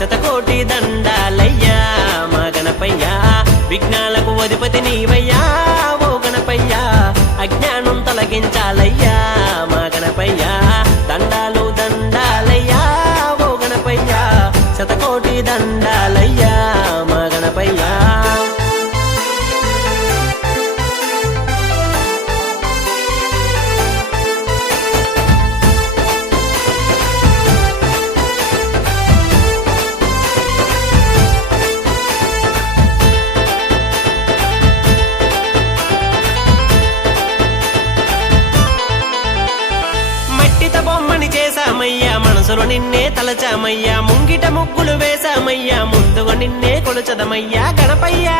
శతకోటి దండాలయ్యా మా గణపయ్యా విఘ్నాలకు అధిపతి నీవయ్యా ఓ గణపయ్యా అజ్ఞానం తొలగించాలయ్యా మా గణపయ్యా దండాలు దండాలయ్యా ఓ గణపయ్యా శతకోటి దండాలయ్యా మా గణపయ్యా బొమ్మని చేశామయ్యా మనసులో నిన్నే తలచామయ్యా ముంగిట ముగ్గులు వేశామయ్యా ముందుగా నిన్నే కొలుచదమయ్యా గణపయ్యా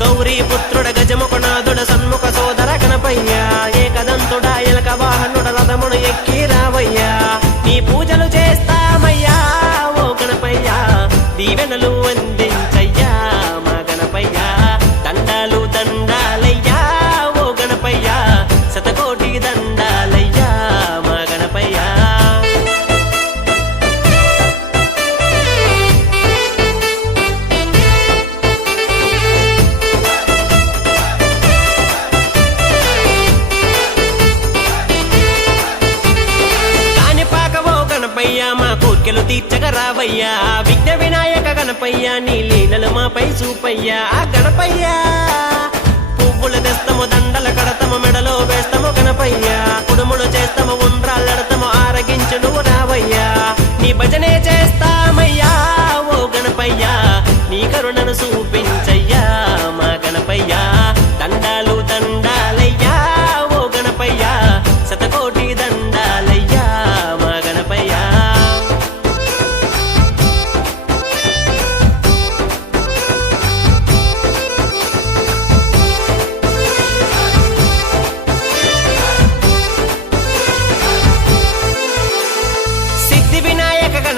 గౌరీ పుత్రుడ గజముఖనాథుడ సన్ముఖ సోదర గణపయ్యా ఏకదంతుడ ఎలక వాహనుడ రథమును ఎక్కి రావయ్యా నీ పూజలు చేస్తామయ్యా ఓ గణపయ్యా దీవెనలు అందించయ్యా మా గణపయ్యా దండాలు దండాలయ్యా ఓ గణపయ్యా శతకోటి దండాలయ్యా మా గణపయ్యా కాణిపాకవో గణపయ్యా మా కోర్కెలు తీర్చక రావయ్యా విఘ్న వినాయక గణపయ్యా నీ లీలలు మాపై చూపయ్యా గణపయ్యా పువ్వులు తెస్తము దండల కడతము మెడలో వేస్తము గణపయ్యా కుడుములు చేస్తాము ఉండ్రాళ్ళడతాము ఆరగించు నువ్వు రావయ్యా నీ భజనే చేస్తామయ్యా ఓ గణపయ్యా నీ కరుణను చూపించయ్యా మా గణపయ్యా దండాలు దండాలయ్యా ఓ గణపయ్యా శతకోటి దండాలయ్యా మా గణపయ్యా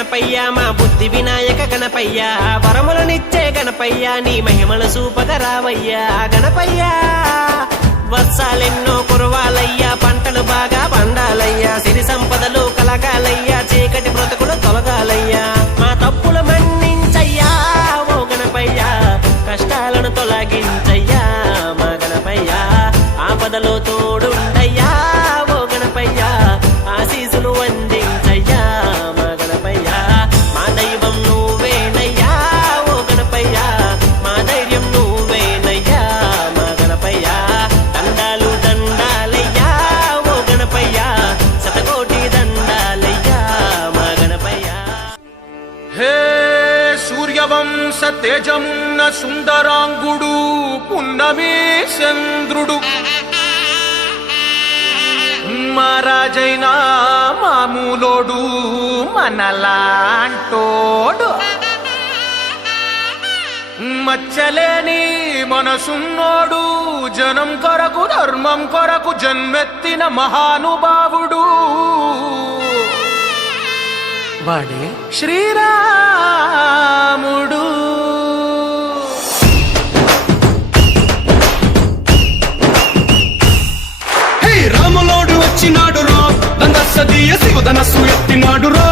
గణపయ్యా మా బుద్ధి వినాయక గణపయ్యా వరములనిచ్చే గణపయ్యా నీ మహిమలు చూపక రావయ్యా గణపయ్యా వర్షాలెన్నో కురవాలయ్యా పంటలు బాగా పండాలయ్యా సిరి సంపదలు కలగాలయ్యా చీకటి బ్రతుకులు తొలగాలయ్యా మా తప్పులు మన్నించయ్యా ఓ గణపయ్యా కష్టాలను తొలగించయ్యా మా గణపయ్యా ఆపదలో తోడుండయ్యా ఓ గణపయ్యా ఆశీసులు అందించయ్యా మా గణపయ్యా మా దైవం నువ్వేనయ్యా ఓ గణపయ్యా మా ధైర్యం నువ్వేనయ్యా మా గణపయ్యా దండాలు దండాలయ్యా ఓ గణపయ్యా శతకోటి దండాలయ్యా మా గణపయ్యా హే సూర్యవంశ తేజమున్న సుందరాంగుడు పున్నమి చంద్రుడు మహారాజైనా మామూలోడు మనలాంటోడు మచ్చలేని మనసున్నోడు జనం కొరకు ధర్మం కొరకు జన్మెత్తిన మహానుభావుడు వాడే శ్రీరాముడు రాములోడు వచ్చినాడు రో దందసదీయ శివధనస్సు ఎత్తినాడు రో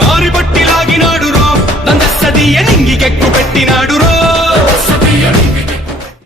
నారి బట్టి లాగినాడు రో దందసదీయ నింగికెక్కు పెట్టినాడు